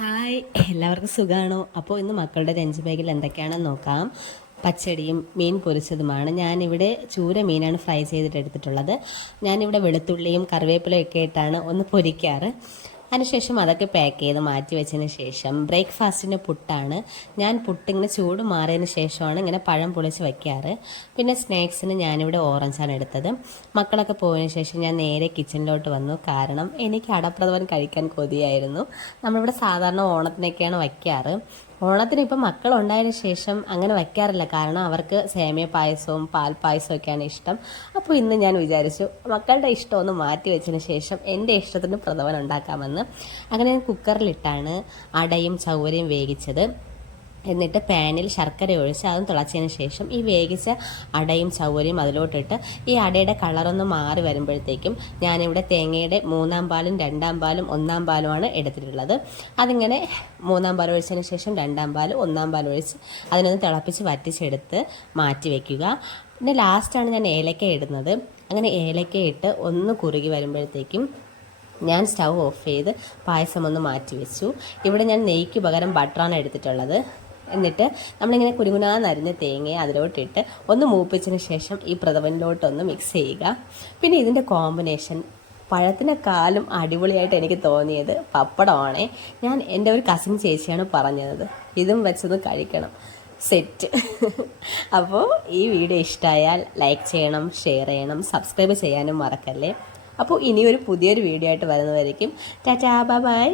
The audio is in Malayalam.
ഹായ്, എല്ലാവർക്കും സുഖമാണോ? അപ്പോൾ ഇന്ന് മക്കളുടെ ലഞ്ച് ബാഗിൽ എന്തൊക്കെയാണെന്ന് നോക്കാം. പച്ചടിയും മീൻ പൊരിച്ചതുമാണ്. ഞാനിവിടെ ചൂര മീനാണ് ഫ്രൈ ചെയ്തിട്ട് എടുത്തിട്ടുള്ളത്. ഞാനിവിടെ വെളുത്തുള്ളിയും കറിവേപ്പിലയും ഒക്കെ ഇട്ടാണ് ഒന്ന് പൊരിക്കാറ്. അതിനുശേഷം അതൊക്കെ പാക്ക് ചെയ്ത് മാറ്റി വെച്ചതിന് ശേഷം ബ്രേക്ക്ഫാസ്റ്റിന് പുട്ടാണ്. ഞാൻ പുട്ടിങ്ങനെ ചൂട് മാറിയതിന് ശേഷമാണ് ഇങ്ങനെ പഴം പൊളിച്ച് വയ്ക്കാറ്. പിന്നെ സ്നാക്സിന് ഞാനിവിടെ ഓറഞ്ചാണ് എടുത്തത്. മക്കളൊക്കെ പോയതിന് ശേഷം ഞാൻ നേരെ കിച്ചണിലോട്ട് വന്നു. കാരണം എനിക്ക് അടപ്രഥമൻ കഴിക്കാൻ കൊതിയായിരുന്നു. നമ്മളിവിടെ സാധാരണ ഓണത്തിനൊക്കെയാണ് വയ്ക്കാറ്. ഓണത്തിന് ഇപ്പം മക്കളുണ്ടായതിന് ശേഷം അങ്ങനെ വയ്ക്കാറില്ല. കാരണം അവർക്ക് സേമിയ പായസവും പാൽപ്പായസവും ഒക്കെയാണ് ഇഷ്ടം. അപ്പോൾ ഇന്ന് ഞാൻ വിചാരിച്ചു മക്കളുടെ ഇഷ്ടമൊന്ന് മാറ്റി വെച്ചതിന് ശേഷം എൻ്റെ ഇഷ്ടത്തിന് പ്രഥമൻ ഉണ്ടാക്കാമെന്ന്. അങ്ങനെ ഞാൻ കുക്കറിലിട്ടാണ് അടയും ചൗവരയും വേവിച്ചത്. എന്നിട്ട് പാനിൽ ശർക്കര ഒഴിച്ച് അതും തിളച്ചതിന് ശേഷം ഈ വേവിച്ച അടയും ചൗവരയും അതിലോട്ടിട്ട് ഈ അടയുടെ കളറൊന്ന് മാറി വരുമ്പോഴത്തേക്കും ഞാനിവിടെ തേങ്ങയുടെ 3-ാം പാലും 2-ാം പാലും 1-ാം പാലുമാണ് എടുത്തിട്ടുള്ളത്. അതിങ്ങനെ 3-ാം പാൽ ഒഴിച്ചതിന് ശേഷം 2-ാം പാൽ 1-ാം പാൽ ഒഴിച്ച് അതിനൊന്ന് തിളപ്പിച്ച് വറ്റിച്ചെടുത്ത് മാറ്റി വയ്ക്കുക. പിന്നെ ലാസ്റ്റാണ് ഞാൻ ഏലക്ക ഇടുന്നത്. അങ്ങനെ ഏലക്ക ഇട്ട് ഒന്ന് കുറുകി വരുമ്പോഴത്തേക്കും ഞാൻ സ്റ്റൗ ഓഫ് ചെയ്ത് പായസം ഒന്ന് മാറ്റി വെച്ചു. ഇവിടെ ഞാൻ നെയ്ക്ക് പകരം ബട്ടറാണ് എടുത്തിട്ടുള്ളത്. എന്നിട്ട് നമ്മളിങ്ങനെ കുരുകുനാന്നരിഞ്ഞ തേങ്ങയെ അതിലോട്ടിട്ട് ഒന്ന് മൂപ്പിച്ചതിന് ശേഷം ഈ പ്രഥമനിലോട്ടൊന്ന് മിക്സ് ചെയ്യുക. പിന്നെ ഇതിൻ്റെ കോമ്പിനേഷൻ പഴത്തിനെക്കാളും അടിപൊളിയായിട്ട് എനിക്ക് തോന്നിയത് പപ്പടമാണേ. ഞാൻ എൻ്റെ ഒരു കസിൻ ചേച്ചിയാണ് പറഞ്ഞത് ഇതും വെച്ചൊന്ന് കഴിക്കണം, സെറ്റ്. അപ്പോൾ ഈ വീഡിയോ ഇഷ്ടമായാൽ ലൈക്ക് ചെയ്യണം, ഷെയർ ചെയ്യണം, സബ്സ്ക്രൈബ് ചെയ്യാനും മറക്കല്ലേ. അപ്പോൾ ഇനിയൊരു പുതിയൊരു വീഡിയോ ആയിട്ട് വരുന്നതായിരിക്കും. Tata, bye bye.